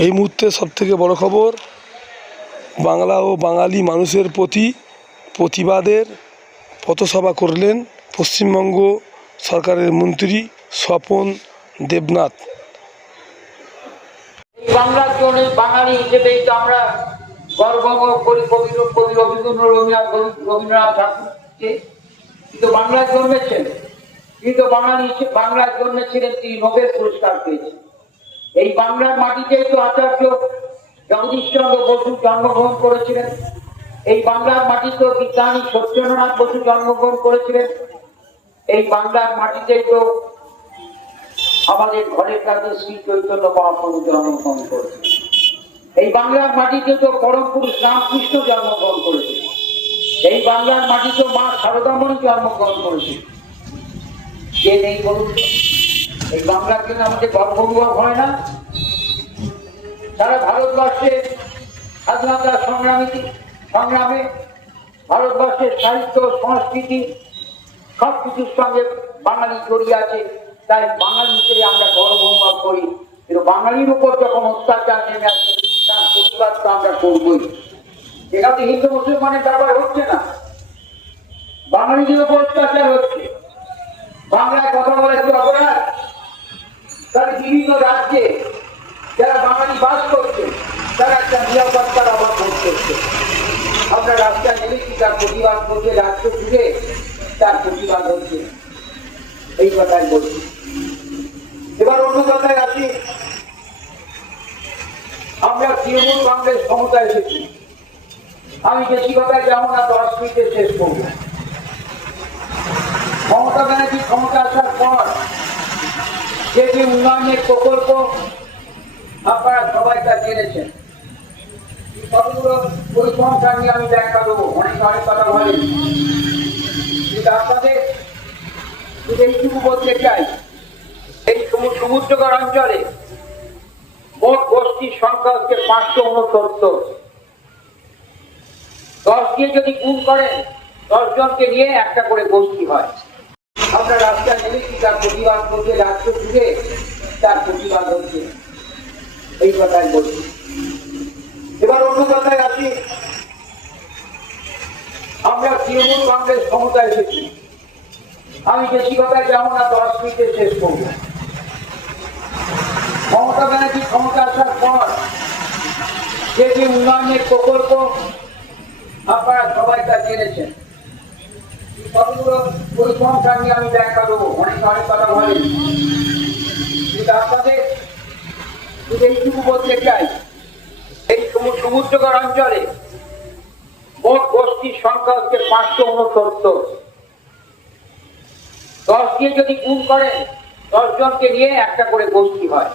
এই মুহূর্তে সবথেকে বড় খবর, বাংলা ও বাঙালি মানুষের প্রতি প্রতিবাদের পথসভা করলেন পশ্চিমবঙ্গ সরকারের মন্ত্রী স্বপন দেবনাথ। বাংলার জন্য বাঙালি হিসেবেই তো আমরা গর্ব করি কবি রবীন্দ্রনাথ ঠাকুরকে। কিন্তু বাংলার জন্মেছেন, কিন্তু বাংলার জন্মেছিলেন, তিনি নোবেল পুরস্কার পেয়েছেন। এই বাংলার মাটিতেই তো আচার্য জগদীশচন্দ্র বসু জন্মগ্রহণ করেছিলেন। এই বাংলার মাটিতে বিজ্ঞানী সত্যেন্দ্রনাথ বসু জন্মগ্রহণ করেছিলেন। এই বাংলার মাটিতেই তো আমাদের ঘরের কাছে শ্রী চৈতন্য মহাপ্রভু জন্মগ্রহণ করেছে। এই বাংলার মাটিতে তো পরম পুরুষ রামকৃষ্ণ জন্মগ্রহণ করেছে। এই বাংলার মাটিতে মা শারদামণি জন্মগ্রহণ করেছে। কে নেই বলুন? এই বাংলার জন্য আমাদের গর্ববোধ হয় না? সারা ভারতবর্ষের স্বাধীনতা সংগ্রামে ভারতবর্ষের সাহিত্য সংস্কৃতি সবকিছুর সঙ্গে বাঙালি জড়িয়ে আছে। তাই বাঙালি হিসেবে আমরা গর্ব অনুভব করি। কিন্তু বাঙালির উপর যখন অত্যাচার নেমে আসে, তার প্রতিবাদ তো আমরা করবই। এখানে হিন্দু মুসলমানের ব্যাপার হচ্ছে না, বাঙালিদের উপর অত্যাচার হচ্ছে। বাংলায় কথা বলে কি অপরাধ? তাহলে বিভিন্ন রাজ্যে যারা বাঙালি বাস করছে তারা একটা নিরাপত্তার অভাব বোধ করছে। আমরা রাস্তায় নেমেছি তার প্রতিবাদ করতে, রাজ্য জুড়ে তার প্রতিবাদ হচ্ছে। এই কথাই বলছি। এবার অন্য কথায় আসি, আমরা তৃণমূল কংগ্রেস ক্ষমতায় এসেছি। আমি বেশি কথায় যাবো না, 10 মিনিটে শেষ করব। মমতা ব্যানার্জি ক্ষমতা আসার পর যে যে উন্নয়নের প্রকল্প আপনারা সবাই তা জেনেছেন, কতগুলো পরিসংখ্যান নিয়ে আমি ব্যাখ্যা দেবো। অনেক কথা বলেন, কিন্তু আপনাদের এইটুকু বলতে চাই, এই সমুদ্রগড় অঞ্চলে মোট গোষ্ঠীর সংখ্যা হচ্ছে 569। 10 দিয়ে যদি গুণ করেন, 10 জনকে নিয়ে একটা করে গোষ্ঠী হয়। আমরা রাস্তায় নেমেছি তার প্রতিবাদ করতে, রাজ্য জুড়ে তার প্রতিবাদ হচ্ছে। এই কথাই বলছি। এবার অন্য কথায় আসি, আমরা তৃণমূল কংগ্রেস ক্ষমতায় এসেছি। আমি বেশি কথায় যাবো না, 10 মিনিটে শেষ করব। মমতা ব্যানার্জি ক্ষমতা আসার পর যে যে উন্নয়নের প্রকল্প আপনারা সবাই তা জেনেছেন, কতগুলো পরিসংখ্যান নিয়ে আমি ব্যাখ্যা দেবো। অনেক কথা বলেন, কিন্তু আপনাদের এইটুকু বলতে চাই, এই সমুদ্রগড় অঞ্চলে মোট গোষ্ঠীর সংখ্যা হচ্ছে 569। 10 দিয়ে যদি গুণ করেন, 10 জনকে নিয়ে একটা করে গোষ্ঠী হয়।